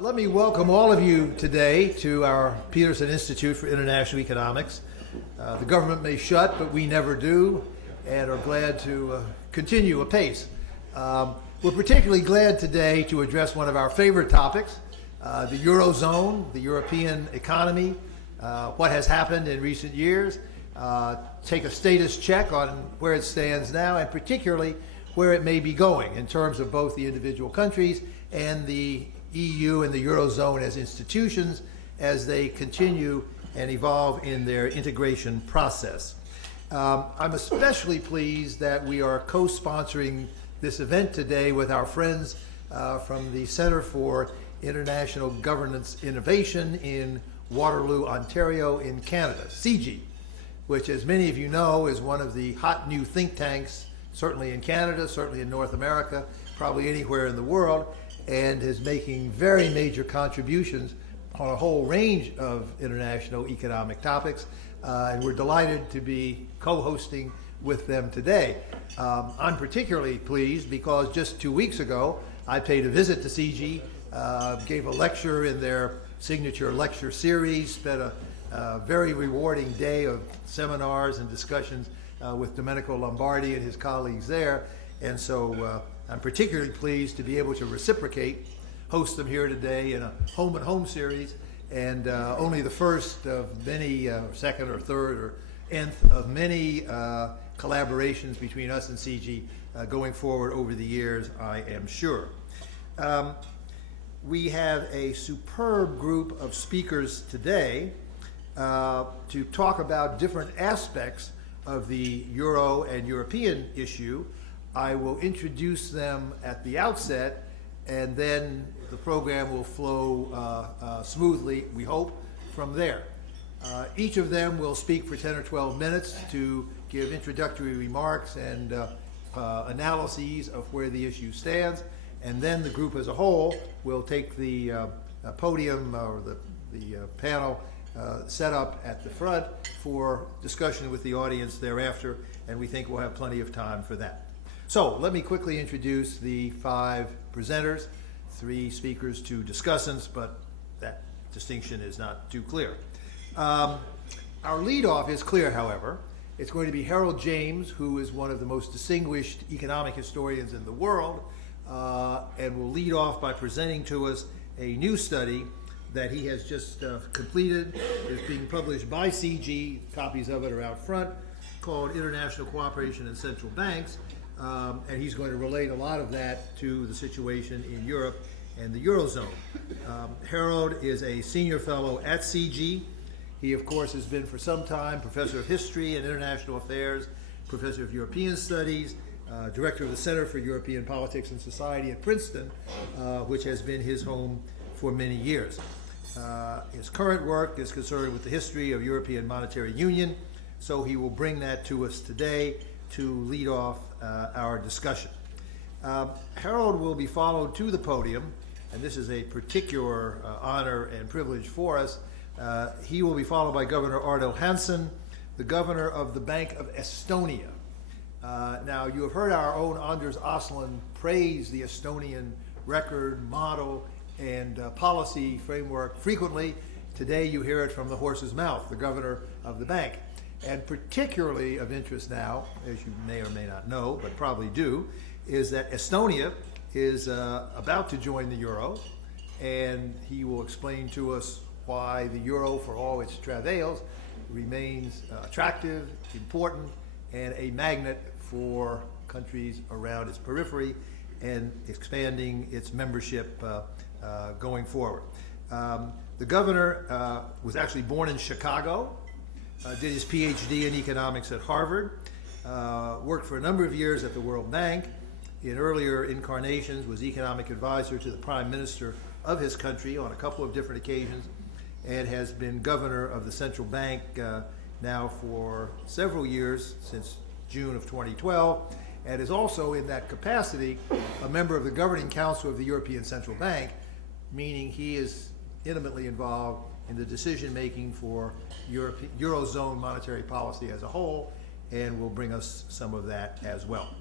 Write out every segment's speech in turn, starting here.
Let me welcome all of you today to our Peterson Institute for International Economics. The government may shut, but we never do, and are glad to continue apace. We're particularly glad today to address one of our favorite topics, the Eurozone, the European economy, what has happened in recent years, take a status check on where it stands now, and particularly where it may be going in terms of both the individual countries and the EU and the Eurozone as institutions as they continue and evolve in their integration process. I'm especially pleased that we are co-sponsoring this event today with our friends from the Center for International Governance Innovation in Waterloo, Ontario in Canada, CIGI, which, as many of you know, is one of the hot new think tanks, certainly in Canada, certainly in North America, probably anywhere in the world, and is making very major contributions on a whole range of international economic topics, and we're delighted to be co-hosting with them today. I'm particularly pleased because just 2 weeks ago, I paid a visit to CIGI, gave a lecture in their signature lecture series, spent a very rewarding day of seminars and discussions with Domenico Lombardi and his colleagues there, and so I'm particularly pleased to be able to reciprocate, host them here today in a home and home series, and only the first of many, second or third or nth of many collaborations between us and CIGI going forward over the years, I am sure. We have a superb group of speakers today to talk about different aspects of the Euro and European issue. I will introduce them at the outset, and then the program will flow smoothly, we hope, from there. Each of them will speak for 10 or 12 minutes to give introductory remarks and analyses of where the issue stands, and then the group as a whole will take the podium or the panel set up at the front for discussion with the audience thereafter, and we think we'll have plenty of time for that. So let me quickly introduce the 5 presenters, 3 speakers, 2 discussants, but that distinction is not too clear. Our leadoff is clear, however. It's going to be Harold James, who is one of the most distinguished economic historians in the world, and will lead off by presenting to us a new study that he has just completed. It's being published by CIGI, copies of it are out front, called International Cooperation in Central Banks, and he's going to relate a lot of that to the situation in Europe and the Eurozone. Harold is a senior fellow at CIGI. He, of course, has been for some time professor of history and international affairs, professor of European studies, director of the Center for European Politics and Society at Princeton, which has been his home for many years. His current work is concerned with the history of European Monetary Union, so he will bring that to us today to lead off our discussion. Harold will be followed to the podium, and this is a particular honor and privilege for us. He will be followed by Governor Ardo Hansson, the governor of the Bank of Estonia. Now, you have heard our own Anders Åslund praise the Estonian record, model, and policy framework frequently. Today you hear it from the horse's mouth, the governor of the bank. And particularly of interest now, as you may or may not know, but probably do, is that Estonia is about to join the euro, and he will explain to us why the euro, for all its travails, remains attractive, important, and a magnet for countries around its periphery and expanding its membership going forward. The governor was actually born in Chicago, did his PhD in economics at Harvard, worked for a number of years at the World Bank, in earlier incarnations was economic advisor to the prime minister of his country on a couple of different occasions, and has been governor of the central bank now for several years, since June of 2012, and is also in that capacity a member of the governing council of the European Central Bank, meaning he is intimately involved in the decision-making for Eurozone monetary policy as a whole, and will bring us some of that as well.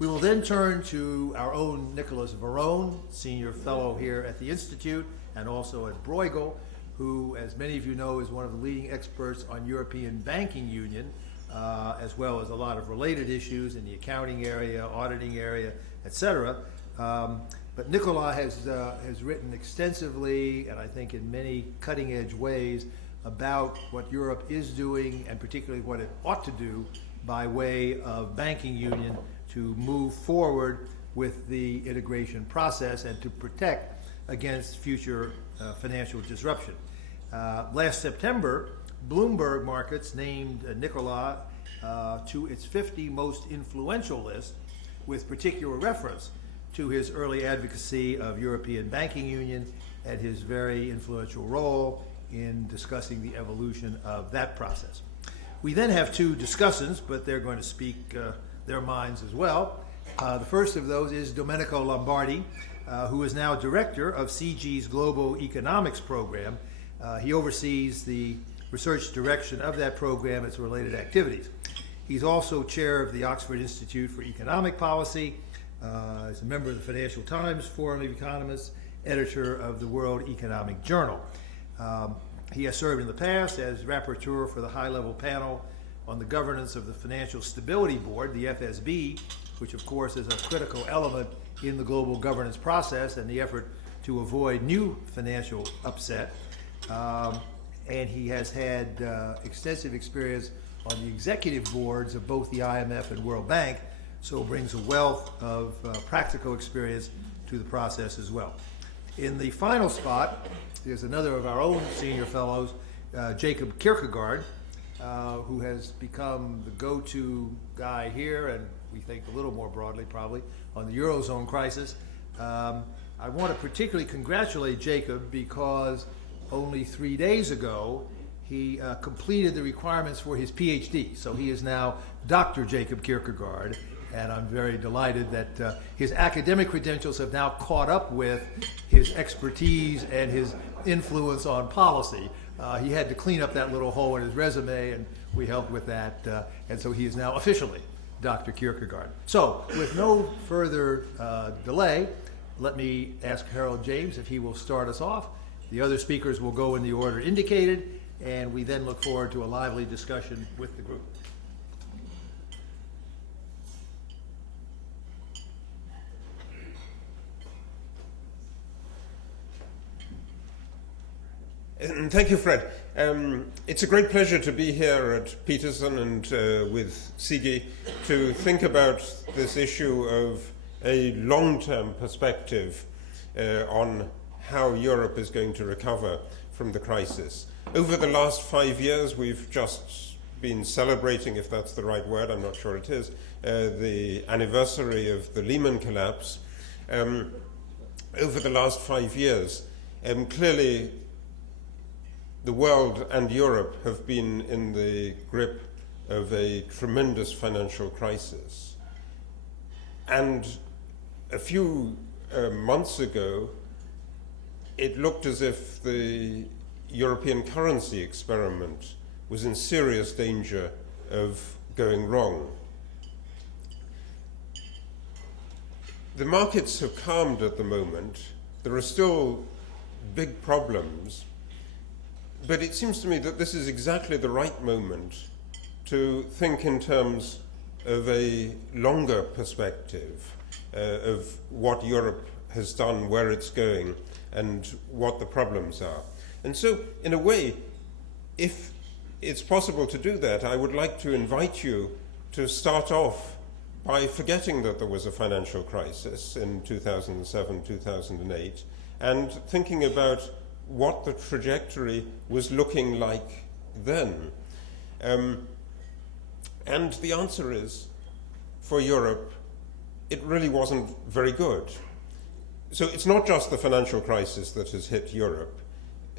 We will then turn to our own Nicholas Varone, senior fellow here at the Institute and also at Bruegel, who, as many of you know, is one of the leading experts on European banking union, as well as a lot of related issues in the accounting area, auditing area, etc. But Nicola has written extensively, and I think in many cutting-edge ways, about what Europe is doing, and particularly what it ought to do by way of banking union to move forward with the integration process and to protect against future financial disruption. Last September, Bloomberg Markets named Nicola to its 50 most influential list, with particular reference to his early advocacy of European banking union and his very influential role in discussing the evolution of that process. We then have two discussants, but they're going to speak their minds as well. The first of those is Domenico Lombardi, who is now director of CG's Global Economics Program. He oversees the research direction of that program and its related activities. He's also chair of the Oxford Institute for Economic Policy. He's a member of the Financial Times Forum of Economists, editor of the World Economic Journal. He has served in the past as rapporteur for the high-level panel on the governance of the Financial Stability Board, the FSB, which of course is a critical element in the global governance process and the effort to avoid new financial upset. And he has had extensive experience on the executive boards of both the IMF and World Bank, so brings a wealth of practical experience to the process as well. In the final spot, there's another of our own senior fellows, Jacob Kierkegaard, who has become the go-to guy here, and we think a little more broadly probably, on the Eurozone crisis. I want to particularly congratulate Jacob because only 3 days ago he completed the requirements for his PhD. So he is now Dr. Jacob Kierkegaard, and I'm very delighted that his academic credentials have now caught up with his expertise and his influence on policy. He had to clean up that little hole in his resume, and we helped with that, and so he is now officially Dr. Kierkegaard. So, with no further delay, let me ask Harold James if he will start us off. The other speakers will go in the order indicated, and we then look forward to a lively discussion with the group. Thank you, Fred. It's a great pleasure to be here at Peterson and with Sigi to think about this issue of a long-term perspective on how Europe is going to recover from the crisis. Over the last 5 years, we've just been celebrating, if that's the right word, I'm not sure it is, the anniversary of the Lehman collapse. Over the last 5 years, clearly the world and Europe have been in the grip of a tremendous financial crisis. And a few months ago, it looked as if the European currency experiment was in serious danger of going wrong. The markets have calmed at the moment. There are still big problems, but it seems to me that this is exactly the right moment to think in terms of a longer perspective of what Europe has done, where it's going, and what the problems are. And so, in a way, if it's possible to do that, I would like to invite you to start off by forgetting that there was a financial crisis in 2007, 2008, and thinking about what the trajectory was looking like then. And the answer is, for Europe, it really wasn't very good. So it's not just the financial crisis that has hit Europe.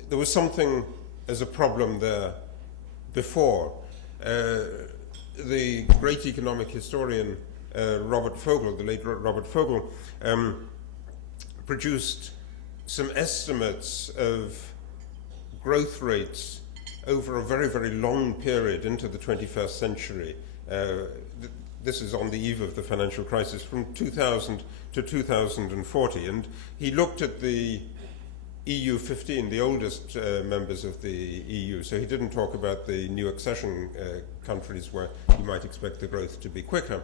There was something as a problem there before. The great economic historian Robert Fogel, the late Robert Fogel, produced some estimates of growth rates over a very, very long period into the 21st century. this is on the eve of the financial crisis, from 2000 to 2040. And he looked at the EU 15, the oldest members of the EU. So he didn't talk about the new accession countries where you might expect the growth to be quicker.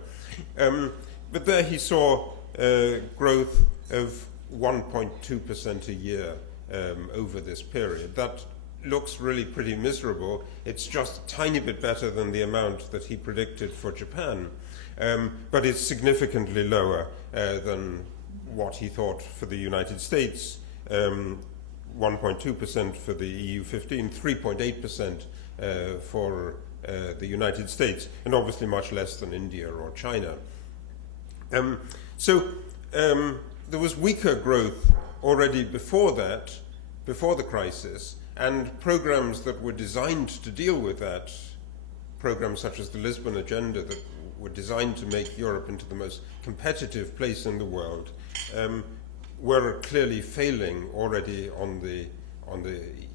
But there he saw growth of 1.2% a year over this period. That looks really pretty miserable. It's just a tiny bit better than the amount that he predicted for Japan, but it's significantly lower than what he thought for the United States. 1.2% for the EU 15, 3.8% for the United States, and obviously much less than India or China. So there was weaker growth already before that, before the crisis, and programs that were designed to deal with that, programs such as the Lisbon Agenda that were designed to make Europe into the most competitive place in the world, were clearly failing already on the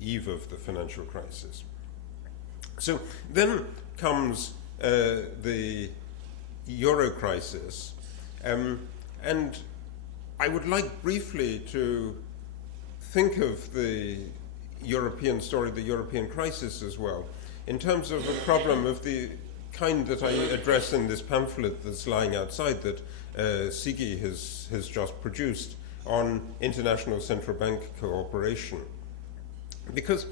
eve of the financial crisis. So then comes the Euro crisis, and I would like briefly to think of the European story, the European crisis as well, in terms of a problem of the kind that I address in this pamphlet that's lying outside that Sigi has just produced on international central bank cooperation. Because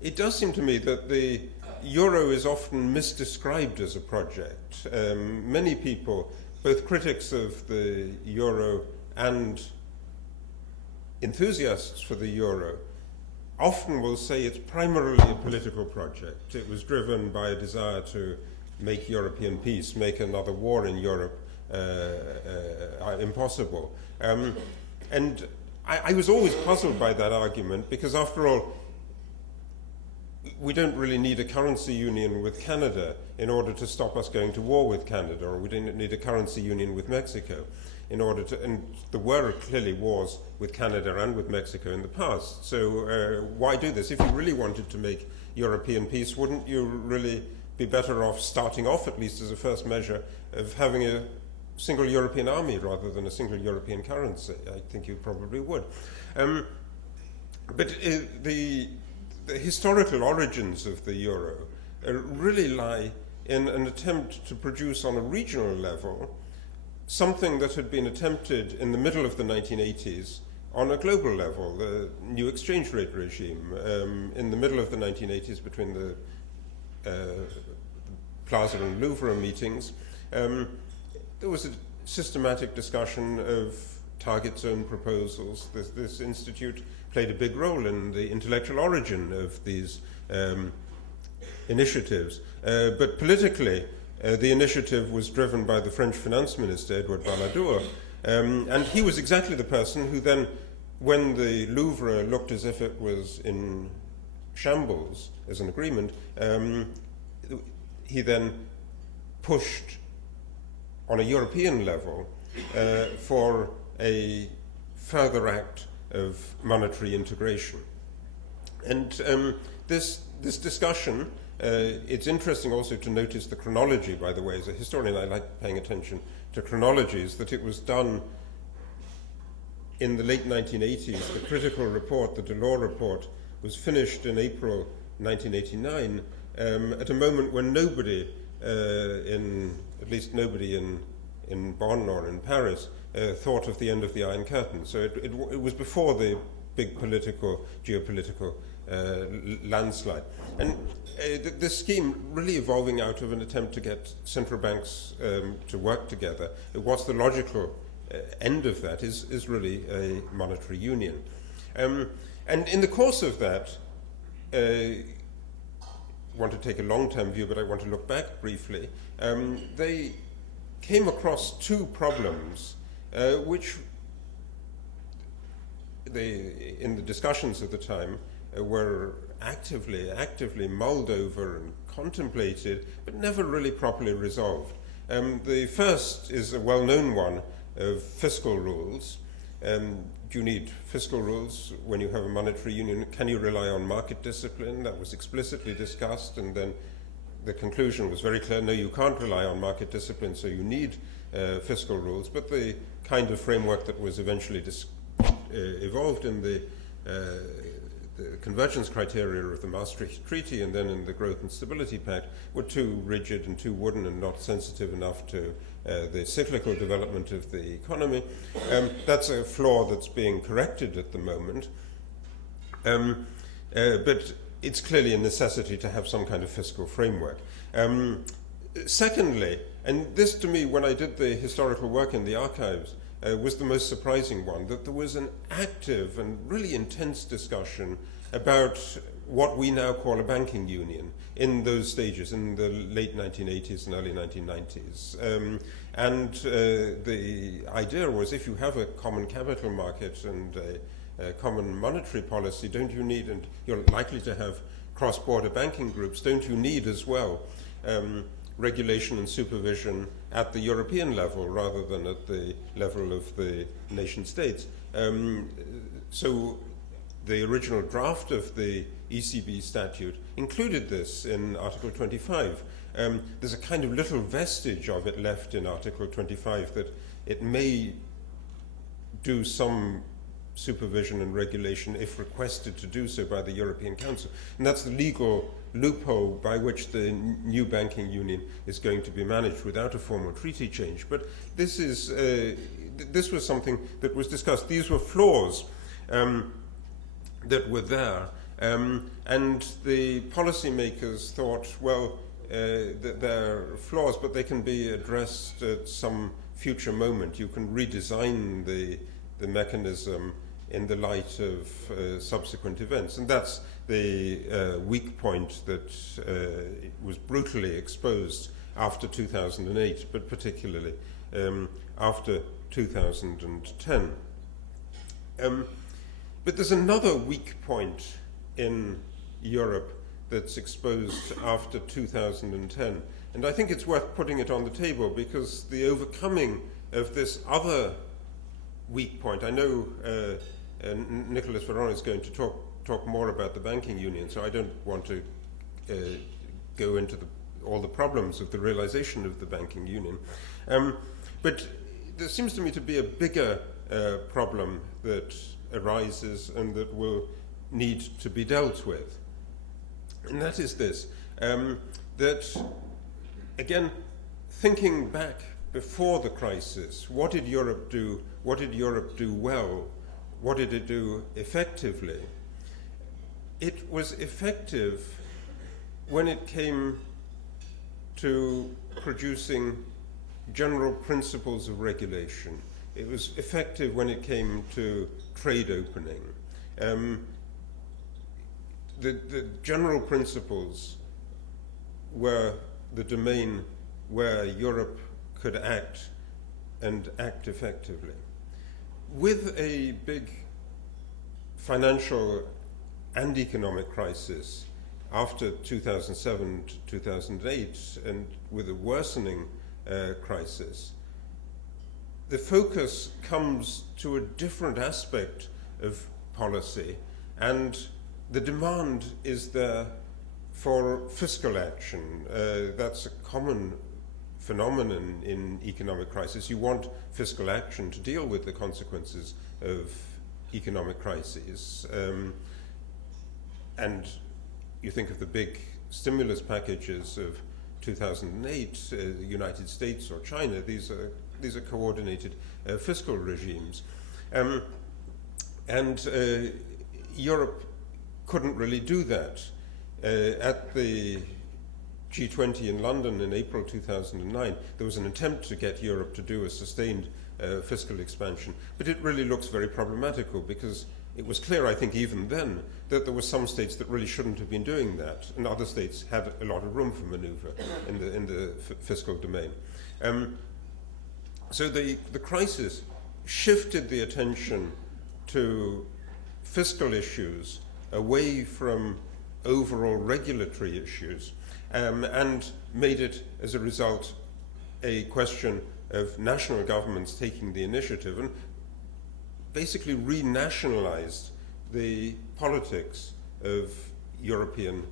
it does seem to me that the euro is often misdescribed as a project. Many people, both critics of the euro and enthusiasts for the euro, often will say it's primarily a political project. It was driven by a desire to make European peace, make another war in Europe impossible. And I was always puzzled by that argument because, after all, we don't really need a currency union with Canada in order to stop us going to war with Canada, or we don't need a currency union with Mexico in order to, and there were clearly wars with Canada and with Mexico in the past. So why do this? If you really wanted to make European peace, wouldn't you really be better off starting off, at least as a first measure, of having a single European army rather than a single European currency? I think you probably would. But the historical origins of the euro really lie in an attempt to produce on a regional level something that had been attempted in the middle of the 1980s on a global level, the new exchange rate regime. In the middle of the 1980s, between the Plaza and Louvre meetings, there was a systematic discussion of target zone proposals. This institute played a big role in the intellectual origin of these initiatives. But politically, the initiative was driven by the French finance minister, Edouard Balladur, and he was exactly the person who then, when the Louvre looked as if it was in shambles as an agreement, he then pushed on a European level for a further act of monetary integration. And this discussion, it's interesting also to notice the chronology, by the way. As a historian, I like paying attention to chronologies, that it was done in the late 1980s. The critical report, the Delors report, was finished in April 1989, at a moment when nobody, at least nobody in Bonn or in Paris, thought of the end of the Iron Curtain. So it was before the big geopolitical landslide. And this scheme really evolving out of an attempt to get central banks to work together. What's the logical end of that is really a monetary union. And in the course of that, I want to take a long-term view, but I want to look back briefly. They came across two problems which they, in the discussions at the time, were actively mulled over and contemplated, but never really properly resolved. The first is a well-known one of fiscal rules. Do you need fiscal rules when you have a monetary union? Can you rely on market discipline? That was explicitly discussed and then the conclusion was very clear. No, you can't rely on market discipline, so you need fiscal rules. But the kind of framework that was eventually evolved in the convergence criteria of the Maastricht Treaty and then in the Growth and Stability Pact were too rigid and too wooden and not sensitive enough to the cyclical development of the economy. That's a flaw that's being corrected at the moment. But it's clearly a necessity to have some kind of fiscal framework. Secondly, and this to me, when I did the historical work in the archives, was the most surprising one, that there was an active and really intense discussion about what we now call a banking union in those stages, in the late 1980s and early 1990s. The idea was, if you have a common capital market and a common monetary policy, don't you need, and you're likely to have cross-border banking groups, don't you need as well regulation and supervision at the European level rather than at the level of the nation states? So the original draft of the ECB statute included this in Article 25. There's a kind of little vestige of it left in Article 25 that it may do some supervision and regulation if requested to do so by the European Council. And that's the legal loophole by which the new banking union is going to be managed without a formal treaty change. But this was something that was discussed. These were flaws that were there. And the policymakers thought, well, that they're flaws, but they can be addressed at some future moment. You can redesign the mechanism in the light of subsequent events. And that's the weak point that was brutally exposed after 2008, but particularly after 2010. But there's another weak point in Europe that's exposed after 2010. And I think it's worth putting it on the table, because the overcoming of this other weak point, I know Nicholas Verona is going to talk more about the banking union, so I don't want to go into all the problems of the realization of the banking union. But there seems to me to be a bigger problem that arises and that will need to be dealt with. And that is this, that, again, thinking back before the crisis, what did Europe do? What did Europe do well? What did it do effectively? It was effective when it came to producing general principles of regulation. It was effective when it came to trade opening. The general principles were the domain where Europe could act and act effectively. With a big financial and economic crisis after 2007 to 2008, and with a worsening crisis, the focus comes to a different aspect of policy, and the demand is there for fiscal action. That's a common phenomenon in economic crisis. You want fiscal action to deal with the consequences of economic crises. And you think of the big stimulus packages of 2008, the United States or China. These are coordinated fiscal regimes. And Europe couldn't really do that. At the G20 in London in April 2009, there was an attempt to get Europe to do a sustained fiscal expansion, but it really looks very problematical, because it was clear, I think, even then, that there were some states that really shouldn't have been doing that, and other states had a lot of room for maneuver in the fiscal domain. So the crisis shifted the attention to fiscal issues away from overall regulatory issues, and made it, as a result, a question of national governments taking the initiative, and basically renationalized the politics of European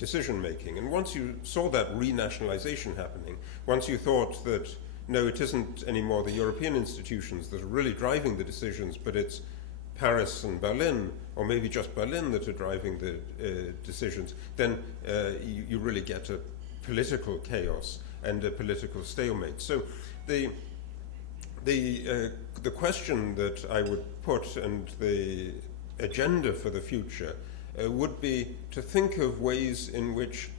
decision making. And once you saw that renationalization happening, once you thought that no, it isn't anymore the European institutions that are really driving the decisions, but it's Paris and Berlin, or maybe just Berlin, that are driving the decisions, then you really get a political chaos and a political stalemate. So the question that I would put, and the agenda for the future, would be to think of ways in which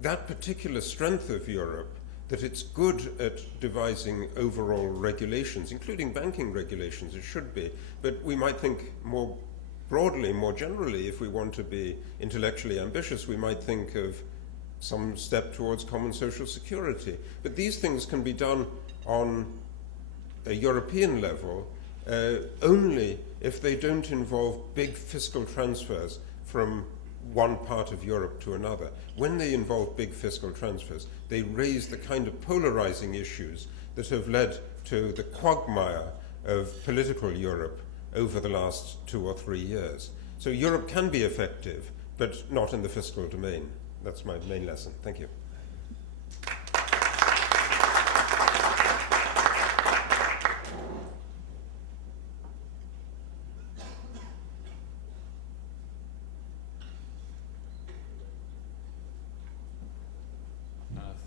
that particular strength of Europe, that it's good at devising overall regulations, including banking regulations, it should be, but we might think more broadly, more generally, if we want to be intellectually ambitious, we might think of some step towards common social security. But these things can be done on a European level only if they don't involve big fiscal transfers from one part of Europe to another. When they involve big fiscal transfers, they raise the kind of polarizing issues that have led to the quagmire of political Europe over the last 2 or 3 years. So Europe can be effective, but not in the fiscal domain. That's my main lesson. Thank you.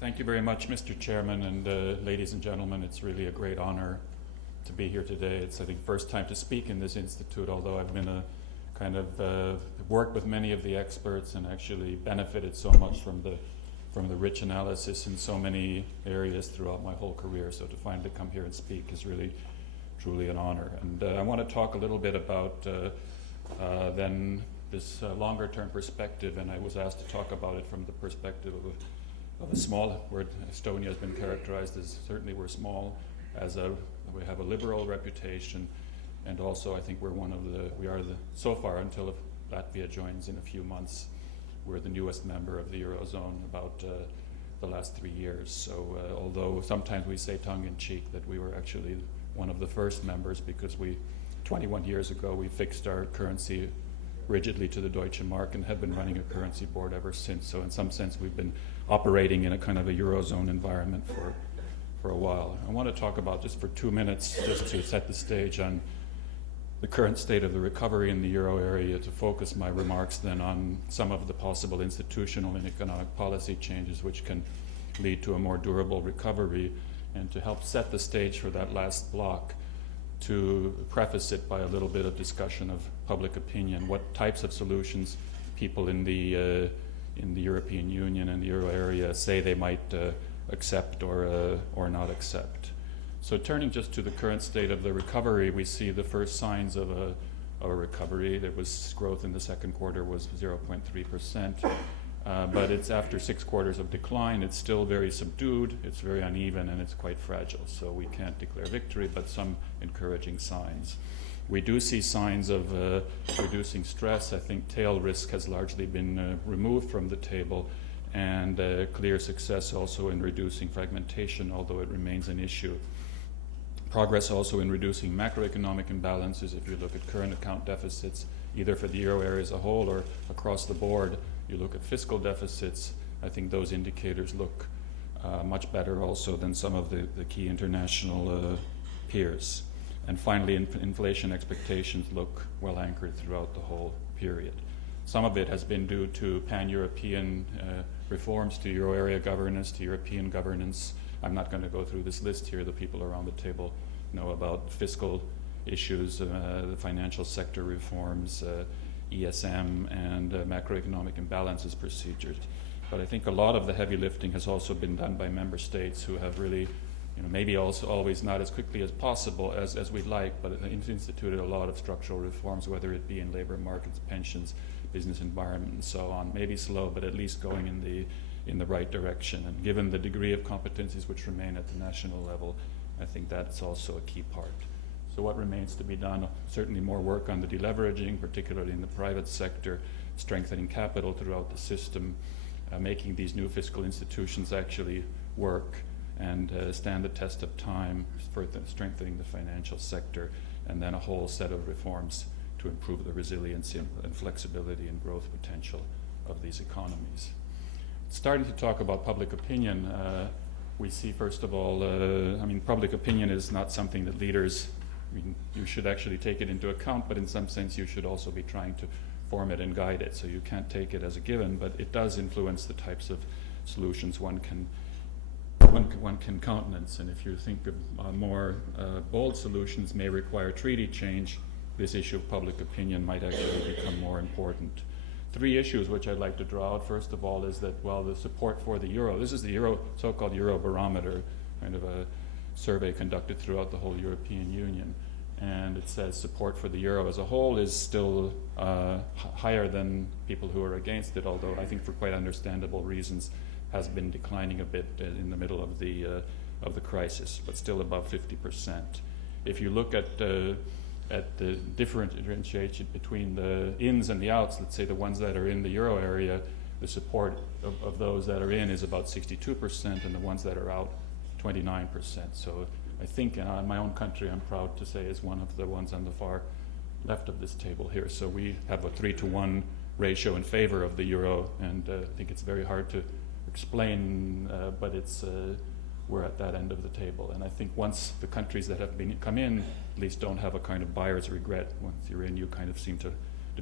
Thank you very much, Mr. Chairman, and ladies and gentlemen. It's really a great honor to be here today. It's, I think, first time to speak in this institute, although I've been worked with many of the experts and actually benefited so much from the rich analysis in so many areas throughout my whole career. So to finally come here and speak is really, truly an honor. And I want to talk a little bit about then this longer-term perspective, and I was asked to talk about it from the perspective of a small, where Estonia has been characterized as, certainly we're small, we have a liberal reputation, and also I think so far, until Latvia joins in a few months, we're the newest member of the Eurozone about the last 3 years. So although sometimes we say tongue-in-cheek that we were actually one of the first members, because 21 years ago we fixed our currency rigidly to the Deutsche Mark and have been running a currency board ever since. So in some sense we've been operating in a kind of a Eurozone environment for a while. I want to talk about, just for 2 minutes, just to set the stage on the current state of the recovery in the Euro area, to focus my remarks then on some of the possible institutional and economic policy changes which can lead to a more durable recovery, and to help set the stage for that last block, to preface it by a little bit of discussion of public opinion, what types of solutions people in the European Union and the Euro area say they might accept or not accept. So turning just to the current state of the recovery, we see the first signs of a recovery. There was growth in the second quarter was 0.3%, but it's after 6 quarters of decline. It's still very subdued, it's very uneven, and it's quite fragile. So we can't declare victory, but some encouraging signs. We do see signs of reducing stress. I think tail risk has largely been removed from the table, and clear success also in reducing fragmentation, although it remains an issue. Progress also in reducing macroeconomic imbalances. If you look at current account deficits, either for the euro area as a whole or across the board, you look at fiscal deficits, I think those indicators look much better also than some of the key international peers. And finally, inflation expectations look well anchored throughout the whole period. Some of it has been due to pan-European reforms, to euro area governance, to European governance. I'm not going to go through this list here. The people around the table know about fiscal issues, the financial sector reforms, ESM, and macroeconomic imbalances procedures. But I think a lot of the heavy lifting has also been done by member states who have really, maybe also always not as quickly as possible as we'd like, but instituted a lot of structural reforms, whether it be in labor markets, pensions, business environment, and so on. Maybe slow, but at least going in the right direction. And given the degree of competencies which remain at the national level, I think that's also a key part. So what remains to be done? Certainly more work on the deleveraging, particularly in the private sector, strengthening capital throughout the system, making these new fiscal institutions actually work and stand the test of time, for strengthening the financial sector, and then a whole set of reforms to improve the resiliency and flexibility and growth potential of these economies. starting to talk about public opinion, we see, first of all, public opinion is not something that leaders, you should actually take it into account, but in some sense you should also be trying to form it and guide it. So you can't take it as a given, but it does influence the types of solutions one can countenance. And if you think of more bold solutions may require treaty change, this issue of public opinion might actually become more important. 3 issues which I'd like to draw out. First of all is that, well, the support for the euro, this is the so-called Euro Barometer, kind of a survey conducted throughout the whole European Union. And it says support for the euro as a whole is still higher than people who are against it, although I think for quite understandable reasons has been declining a bit in the middle of the crisis, but still above 50%. If you look at the differentiation between the ins and the outs, let's say the ones that are in the euro area, the support of those that are in is about 62%, and the ones that are out, 29%. So I think in my own country, I'm proud to say, is one of the ones on the far left of this table here. So we have a 3-to-1 ratio in favor of the euro, and I think it's very hard to explain, but we're at that end of the table. And I think once the countries that have come in at least don't have a kind of buyer's regret. Once you're in, you kind of seem to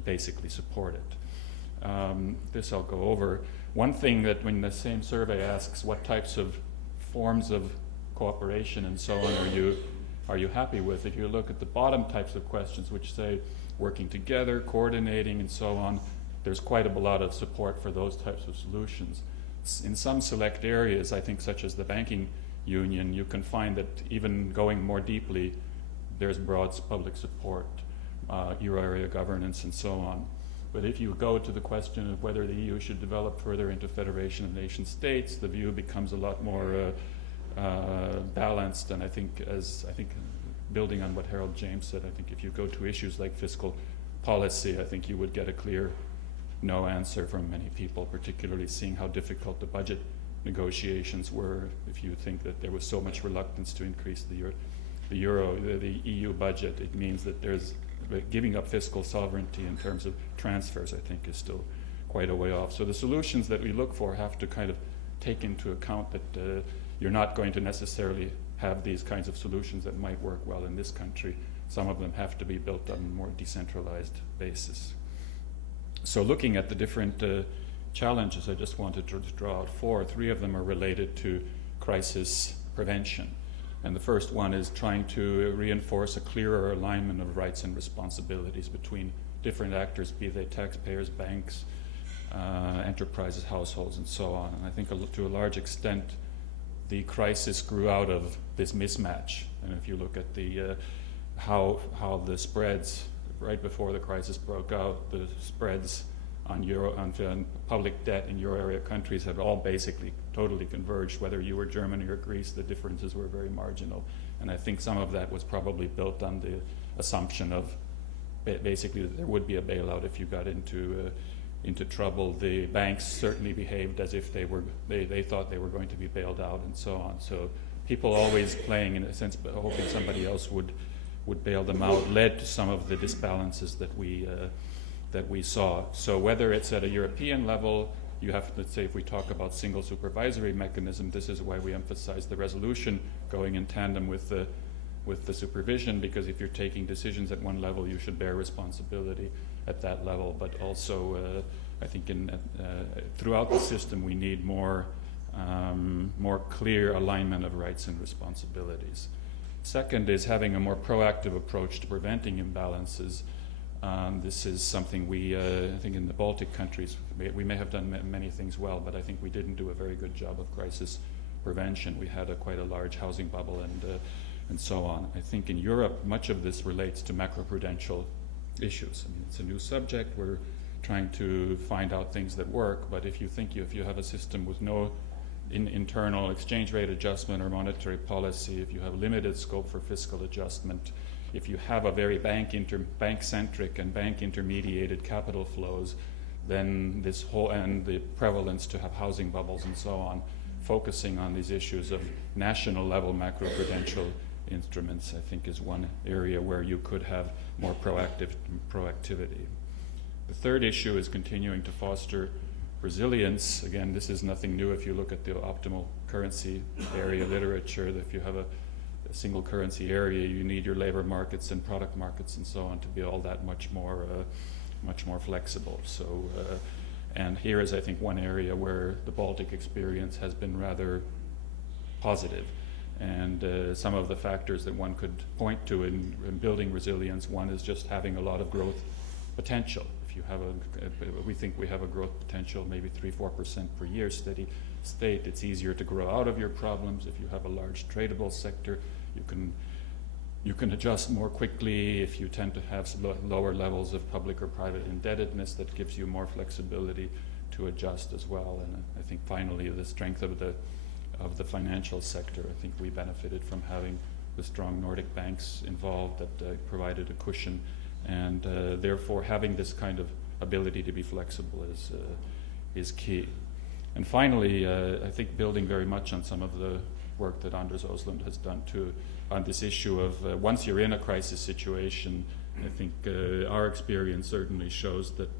basically support it. This I'll go over. One thing that when the same survey asks what types of forms of cooperation and so on are you happy with, if you look at the bottom types of questions which say working together, coordinating and so on, there's quite a lot of support for those types of solutions. In some select areas, I think such as the banking union, you can find that even going more deeply, there's broad public support, euro area governance and so on. But if you go to the question of whether the EU should develop further into federation of nation states, the view becomes a lot more balanced. And I think building on what Harold James said, I think if you go to issues like fiscal policy, I think you would get a clear no answer from many people, particularly seeing how difficult the budget negotiations were. If you think that there was so much reluctance to increase the EU budget, it means that there's giving up fiscal sovereignty in terms of transfers, I think, is still quite a way off. So the solutions that we look for have to kind of take into account that you're not going to necessarily have these kinds of solutions that might work well in this country. Some of them have to be built on a more decentralized basis. So looking at the different challenges, I just wanted to draw out 4. 3 of them are related to crisis prevention. And the first one is trying to reinforce a clearer alignment of rights and responsibilities between different actors, be they taxpayers, banks, enterprises, households, and so on. And I think to a large extent, the crisis grew out of this mismatch. And if you look at the how the spreads right before the crisis broke out, the spreads on public debt in euro area countries have all basically totally converged. Whether you were Germany or Greece, the differences were very marginal. And I think some of that was probably built on the assumption of basically that there would be a bailout if you got into trouble. The banks certainly behaved as if they thought they were going to be bailed out and so on. So people always playing, in a sense, but hoping somebody else would bail them out, led to some of the disbalances that we saw. So whether it's at a European level, you have, let's say, if we talk about single supervisory mechanism, this is why we emphasize the resolution going in tandem with the supervision, because if you're taking decisions at one level, you should bear responsibility at that level. But also, I think throughout the system, we need more clear alignment of rights and responsibilities. Second is having a more proactive approach to preventing imbalances. This is something I think in the Baltic countries, we may have done many things well, but I think we didn't do a very good job of crisis prevention. We had quite a large housing bubble and so on. I think in Europe, much of this relates to macroprudential issues. I mean, it's a new subject. We're trying to find out things that work, but if you have a system with no internal exchange rate adjustment or monetary policy, if you have limited scope for fiscal adjustment, if you have a very bank-centric and bank-intermediated capital flows, then this whole, and the prevalence to have housing bubbles and so on, focusing on these issues of national level macroprudential instruments, I think is one area where you could have more proactivity. The third issue is continuing to foster resilience, again, this is nothing new. If you look at the optimal currency area literature, that if you have a single currency area, you need your labor markets and product markets and so on to be all that much more flexible. So, and here is, I think, one area where the Baltic experience has been rather positive. And some of the factors that one could point to in building resilience, one is just having a lot of growth potential. If you have we think we have a growth potential, maybe 3-4% per year steady state, it's easier to grow out of your problems. If you have a large tradable sector, you can adjust more quickly. If you tend to have some lower levels of public or private indebtedness, that gives you more flexibility to adjust as well. And I think finally the strength of the financial sector, I think we benefited from having the strong Nordic banks involved that provided a cushion, and therefore having this kind of ability to be flexible is key. And finally, I think building very much on some of the work that Anders Oslund has done on this issue of once you're in a crisis situation, I think our experience certainly shows that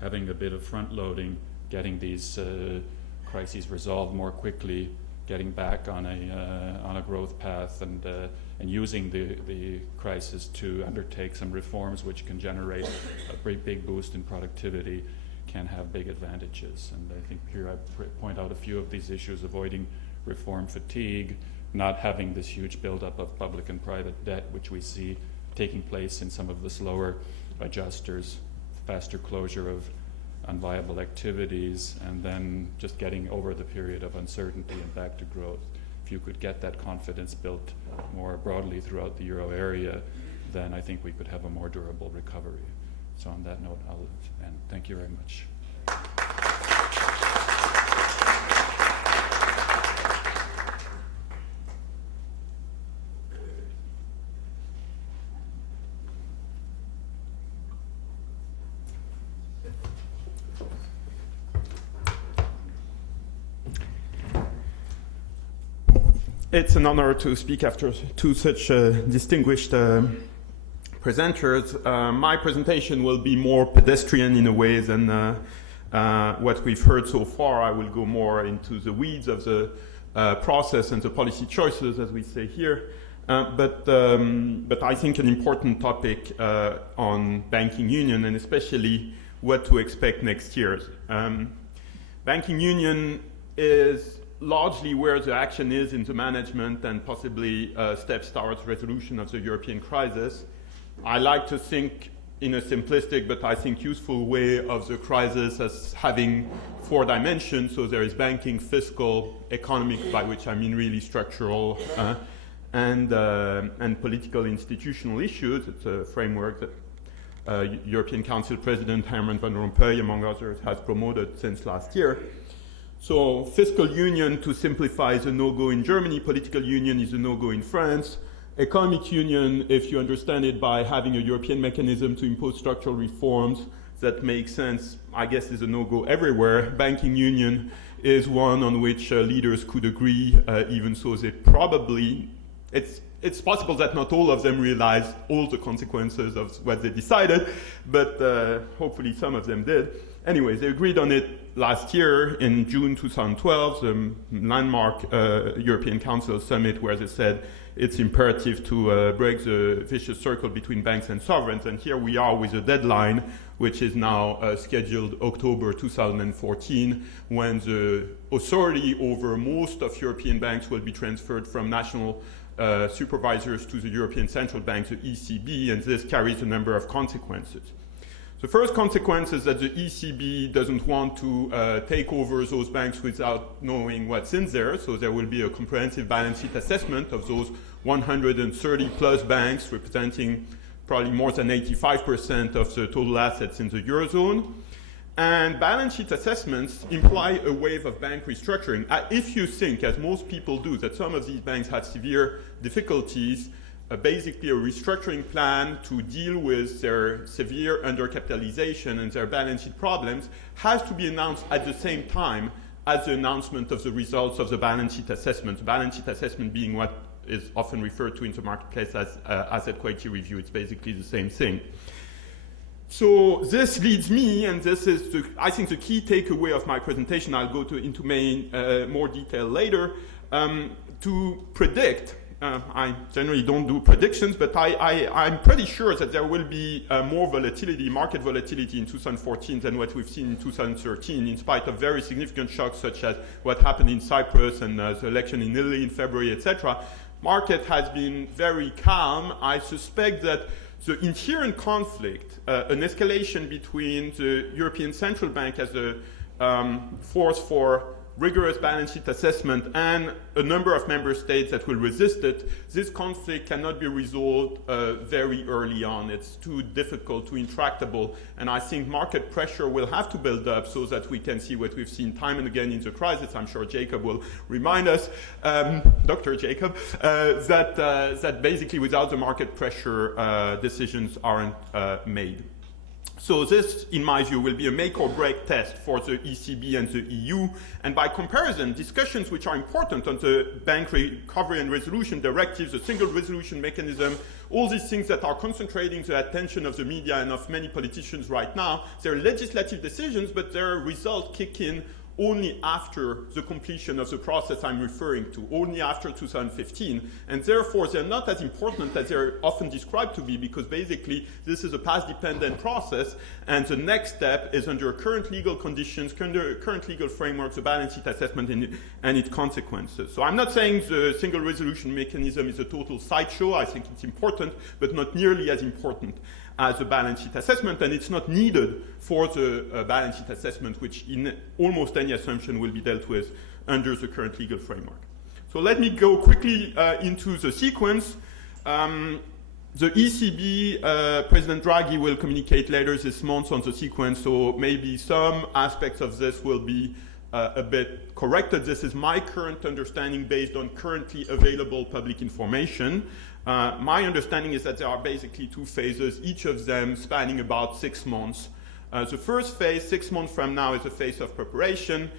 having a bit of front loading, getting these crises resolved more quickly, getting back on a growth path, and using the crisis to undertake some reforms which can generate a very big boost in productivity can have big advantages. And I think here I point out a few of these issues: avoiding reform fatigue, not having this huge buildup of public and private debt, which we see taking place in some of the slower adjusters, faster closure of unviable activities, and then just getting over the period of uncertainty and back to growth. If you could get that confidence built more broadly throughout the euro area, then I think we could have a more durable recovery. So on that note, I'll end. Thank you very much. It's an honor to speak after two such distinguished presenters. My presentation will be more pedestrian in a way than what we've heard so far. I will go more into the weeds of the process and the policy choices, as we say here. But I think an important topic on banking union, and especially what to expect next year. Banking union is largely where the action is in the management and possibly steps towards resolution of the European crisis. I like to think in a simplistic but I think useful way of the crisis as having 4 dimensions. So there is banking, fiscal, economic, by which I mean really structural, and political institutional issues. It's a framework that European Council President Herman Van Rompuy, among others, has promoted since last year. So fiscal union, to simplify, is a no-go in Germany. Political union is a no-go in France. Economic union, if you understand it by having a European mechanism to impose structural reforms that make sense, I guess is a no-go everywhere. Banking union is one on which leaders could agree, even so they probably, it's possible that not all of them realized all the consequences of what they decided, but hopefully some of them did. Anyway, they agreed on it last year in June 2012, the landmark European Council summit, where they said it's imperative to break the vicious circle between banks and sovereigns. And here we are with a deadline, which is now scheduled October 2014, when the authority over most of European banks will be transferred from national supervisors to the European Central Bank, the ECB, and this carries a number of consequences. The first consequence is that the ECB doesn't want to take over those banks without knowing what's in there, so there will be a comprehensive balance sheet assessment of those 130 plus banks, representing probably more than 85% of the total assets in the Eurozone. And balance sheet assessments imply a wave of bank restructuring. If you think, as most people do, that some of these banks have severe difficulties, basically a restructuring plan to deal with their severe undercapitalization and their balance sheet problems has to be announced at the same time as the announcement of the results of the balance sheet assessment. The balance sheet assessment being what is often referred to in the marketplace as asset quality review. It's basically the same thing. So this leads me, and this is, I think, the key takeaway of my presentation. I'll go into more detail later, to predict. I generally don't do predictions, but I'm pretty sure that there will be more volatility, market volatility in 2014 than what we've seen in 2013, in spite of very significant shocks such as what happened in Cyprus and the election in Italy in February, etc. Market has been very calm. I suspect that the inherent conflict, an escalation between the European Central Bank as a force for rigorous balance sheet assessment and a number of member states that will resist it, this conflict cannot be resolved very early on. It's too difficult, too intractable, and I think market pressure will have to build up so that we can see what we've seen time and again in the crisis. I'm sure Jacob will remind us, Dr. Jacob, that basically without the market pressure, decisions aren't made. So this, in my view, will be a make or break test for the ECB and the EU. And by comparison, discussions which are important on the Bank Recovery and Resolution Directive, the single resolution mechanism, all these things that are concentrating the attention of the media and of many politicians right now, they're legislative decisions, but their results kick in only after the completion of the process I'm referring to, only after 2015. And therefore, they're not as important as they're often described to be, because basically this is a path-dependent process, and the next step is under current legal conditions, under current legal framework, the balance sheet assessment and its consequences. So I'm not saying the single resolution mechanism is a total sideshow. I think it's important, but not nearly as important as a balance sheet assessment, and it's not needed for the balance sheet assessment, which in almost any assumption will be dealt with under the current legal framework. So let me go quickly into the sequence. The ECB, President Draghi will communicate later this month on the sequence, so maybe some aspects of this will be a bit corrected. This is my current understanding based on currently available public information. My understanding is that there are basically two phases, each of them spanning about 6 months. The first phase, 6 months from now, is a phase of preparation.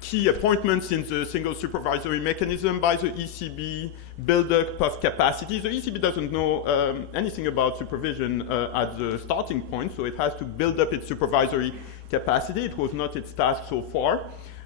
Key appointments in the single supervisory mechanism by the ECB, build-up of capacity. The ECB doesn't know anything about supervision at the starting point, so it has to build up its supervisory capacity. It was not its task so far.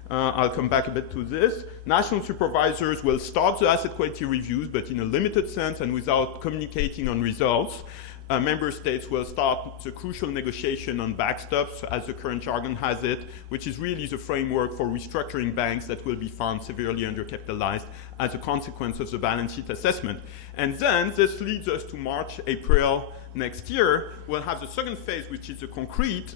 I'll come back a bit to this. National supervisors will start the asset quality reviews, but in a limited sense and without communicating on results. Member states will start the crucial negotiation on backstops, as the current jargon has it, which is really the framework for restructuring banks that will be found severely undercapitalized as a consequence of the balance sheet assessment. And then this leads us to March, April next year. We'll have the second phase, which is a concrete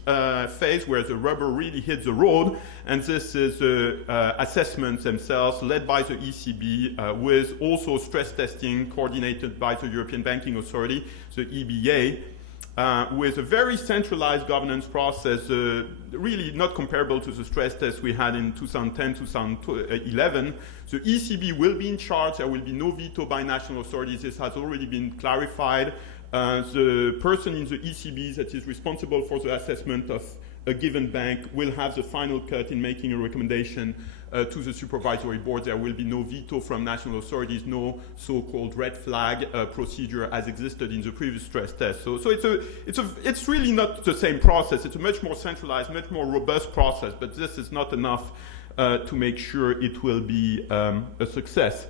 phase where the rubber really hits the road, and this is assessments themselves led by the ECB with also stress testing coordinated by the European Banking Authority, the EBA, with a very centralized governance process, really not comparable to the stress test we had in 2010, 2011. The ECB will be in charge. There will be no veto by national authorities. This has already been clarified. The person in the ECB that is responsible for the assessment of a given bank will have the final cut in making a recommendation to the supervisory board. There will be no veto from national authorities, no so-called red flag procedure as existed in the previous stress test. So it's really not the same process. It's a much more centralized, much more robust process, but this is not enough to make sure it will be a success.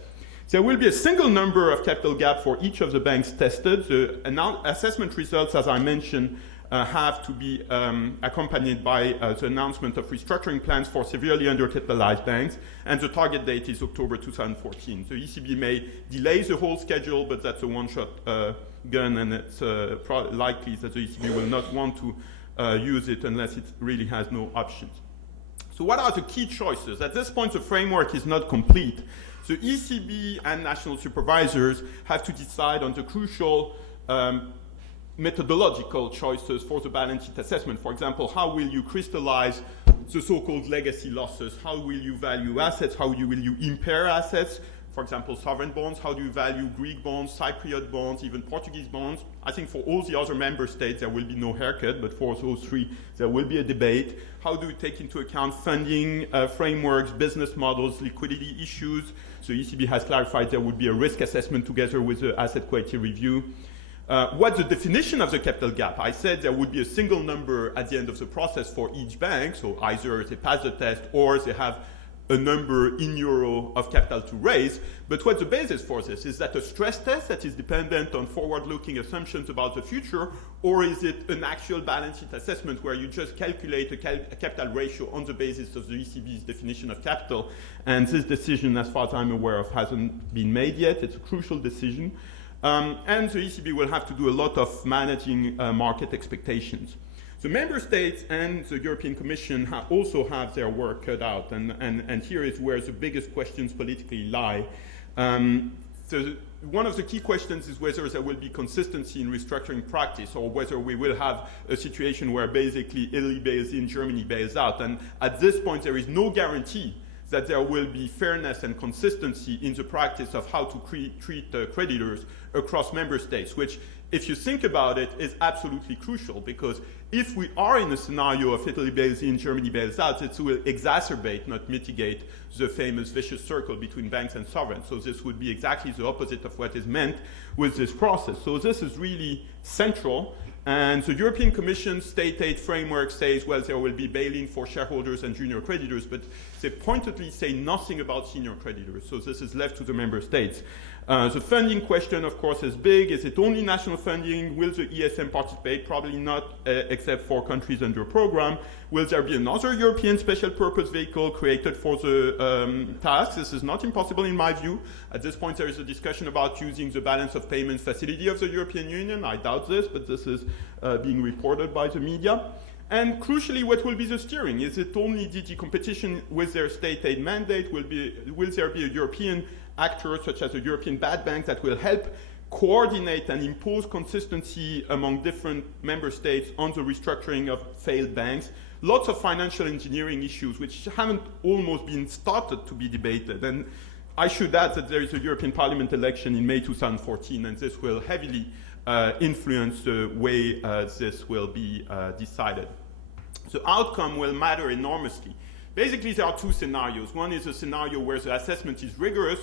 There will be a single number of capital gap for each of the banks tested. The assessment results, as I mentioned, have to be accompanied by the announcement of restructuring plans for severely undercapitalized banks, and the target date is October 2014. The ECB may delay the whole schedule, but that's a one-shot gun, and it's likely that the ECB will not want to use it unless it really has no options. So what are the key choices? At this point, the framework is not complete. The ECB and national supervisors have to decide on the crucial methodological choices for the balance sheet assessment. For example, how will you crystallize the so-called legacy losses? How will you value assets? How will you impair assets? For example, sovereign bonds. How do you value Greek bonds, Cypriot bonds, even Portuguese bonds? I think for all the other member states, there will be no haircut, but for those three, there will be a debate. How do you take into account funding frameworks, business models, liquidity issues? So ECB has clarified there would be a risk assessment together with the asset quality review. What's the definition of the capital gap? I said there would be a single number at the end of the process for each bank, so either they pass the test or they have a number in euro of capital to raise. But what's the basis for this? Is that a stress test that is dependent on forward-looking assumptions about the future, or is it an actual balance sheet assessment where you just calculate a capital ratio on the basis of the ECB's definition of capital? And this decision, as far as I'm aware of, hasn't been made yet. It's a crucial decision. And the ECB will have to do a lot of managing market expectations. The member states and the European Commission also have their work cut out, and here is where the biggest questions politically lie. So one of the key questions is whether there will be consistency in restructuring practice, or whether we will have a situation where basically Italy bails in, Germany bails out. And at this point, there is no guarantee that there will be fairness and consistency in the practice of how to treat creditors across member states, which, if you think about it, is absolutely crucial, because if we are in a scenario of Italy bails in, Germany bails out, it will exacerbate, not mitigate, the famous vicious circle between banks and sovereigns. So this would be exactly the opposite of what is meant with this process. So this is really central. And the European Commission state aid framework says, well, there will be bail-in for shareholders and junior creditors, but they pointedly say nothing about senior creditors. So this is left to the member states. The funding question, of course, is big. Is it only national funding? Will the ESM participate? Probably not, except for countries under a program. Will there be another European special purpose vehicle created for the task? This is not impossible in my view. At this point, there is a discussion about using the balance of payments facility of the European Union. I doubt this, but this is being reported by the media. And crucially, what will be the steering? Is it only DG Competition with their state aid mandate? Will there be a European actor, such as a European bad bank, that will help coordinate and impose consistency among different member states on the restructuring of failed banks? Lots of financial engineering issues which haven't almost been started to be debated. And I should add that there is a European Parliament election in May 2014, and this will heavily influence the way this will be decided. The outcome will matter enormously. Basically, there are two scenarios. One is a scenario where the assessment is rigorous,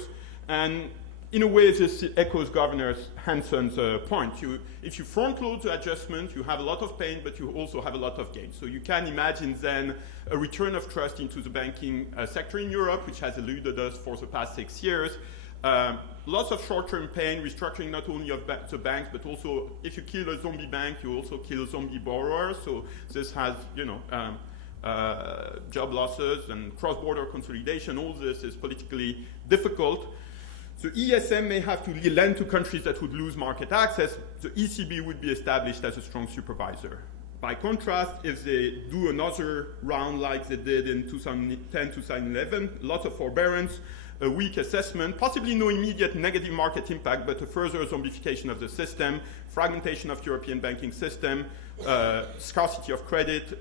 and in a way, this echoes Governor Hanson's point. If you front-load the adjustment, you have a lot of pain, but you also have a lot of gain. So you can imagine then a return of trust into the banking sector in Europe, which has eluded us for the past 6 years. Lots of short-term pain, restructuring not only of the banks, but also if you kill a zombie bank, you also kill a zombie borrower. So this has, job losses and cross-border consolidation. All this is politically difficult. So ESM may have to lend to countries that would lose market access. The ECB would be established as a strong supervisor. By contrast, if they do another round like they did in 2010, 2011, lots of forbearance, a weak assessment, possibly no immediate negative market impact, but a further zombification of the system, fragmentation of European banking system, scarcity of credit,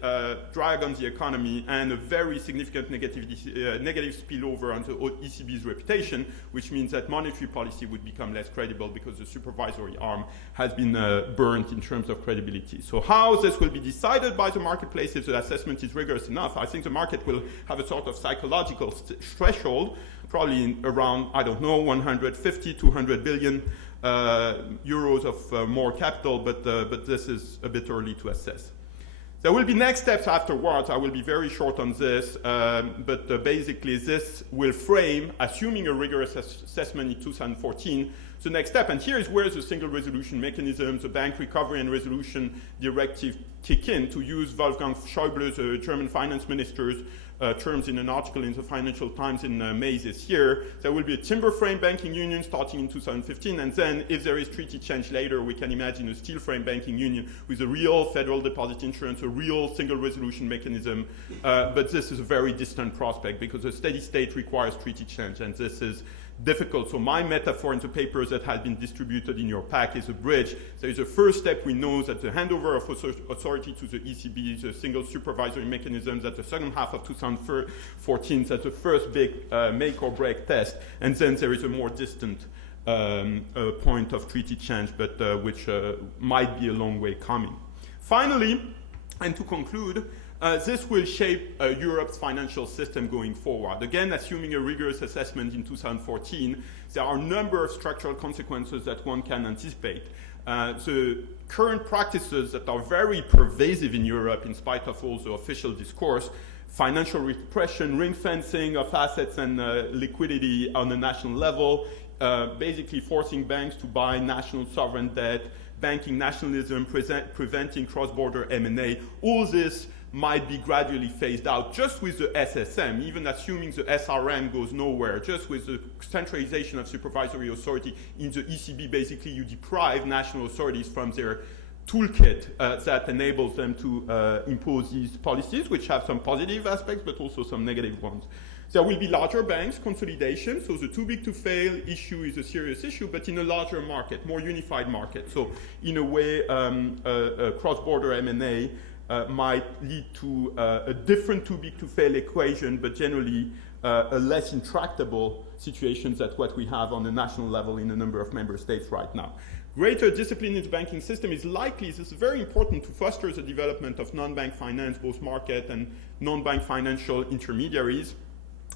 drag on the economy, and a very significant negative spillover on the ECB's reputation, which means that monetary policy would become less credible because the supervisory arm has been burnt in terms of credibility. So how this will be decided by the marketplace if the assessment is rigorous enough? I think the market will have a sort of psychological threshold, probably around, 150, 200 billion euros of more capital, but this is a bit early to assess. There will be next steps afterwards. I will be very short on this, but basically this will frame, assuming a rigorous assessment in 2014, the next step. And here is where the single resolution mechanism, the Bank Recovery and Resolution Directive kick in, to use Wolfgang Schäuble, the German finance minister's terms in an article in the Financial Times in May this year. There will be a timber frame banking union starting in 2015, and then if there is treaty change later, we can imagine a steel frame banking union with a real federal deposit insurance, a real single resolution mechanism, but this is a very distant prospect because a steady state requires treaty change, and this is difficult. So my metaphor in the papers that has been distributed in your pack is a bridge. There is a first step. We know that the handover of authority to the ECB, the single supervisory mechanism, that the second half of 2014, that's the first big make or break test. And then there is a more distant point of treaty change, but which might be a long way coming. Finally, and to conclude, this will shape Europe's financial system going forward. Again, assuming a rigorous assessment in 2014, there are a number of structural consequences that one can anticipate. The current practices that are very pervasive in Europe, in spite of all the official discourse, financial repression, ring fencing of assets and liquidity on a national level, basically forcing banks to buy national sovereign debt, banking nationalism, preventing cross-border M&A, all this might be gradually phased out just with the SSM, even assuming the SRM goes nowhere, just with the centralization of supervisory authority in the ECB. Basically, you deprive national authorities from their toolkit that enables them to impose these policies, which have some positive aspects, but also some negative ones. There will be larger banks, consolidation, so the too big to fail issue is a serious issue, but in a larger market, more unified market. So in a way, cross-border M&A might lead to a different too big to fail equation, but generally a less intractable situation than what we have on the national level in a number of member states right now. Greater discipline in the banking system is likely, this is very important to foster the development of non-bank finance, both market and non-bank financial intermediaries.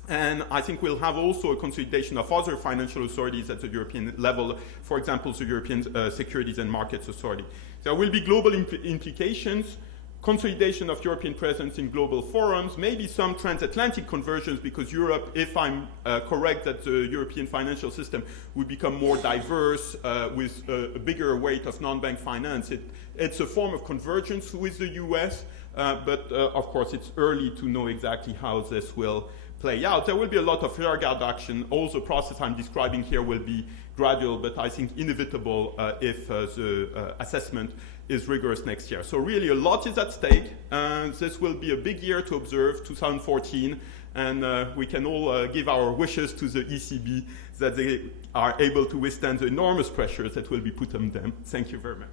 And I think we'll have also a consolidation of other financial authorities at the European level, for example, the European Securities and Markets Authority. There will be global implications, consolidation of European presence in global forums, maybe some transatlantic conversions, because Europe, if I'm correct that the European financial system would become more diverse with a bigger weight of non-bank finance, it's a form of convergence with the US, but of course it's early to know exactly how this will play out. There will be a lot of rearguard action. All the process I'm describing here will be gradual, but I think inevitable if the assessment is rigorous next year. So really a lot is at stake. This will be a big year to observe, 2014, and we can all give our wishes to the ECB that they are able to withstand the enormous pressures that will be put on them. Thank you very much.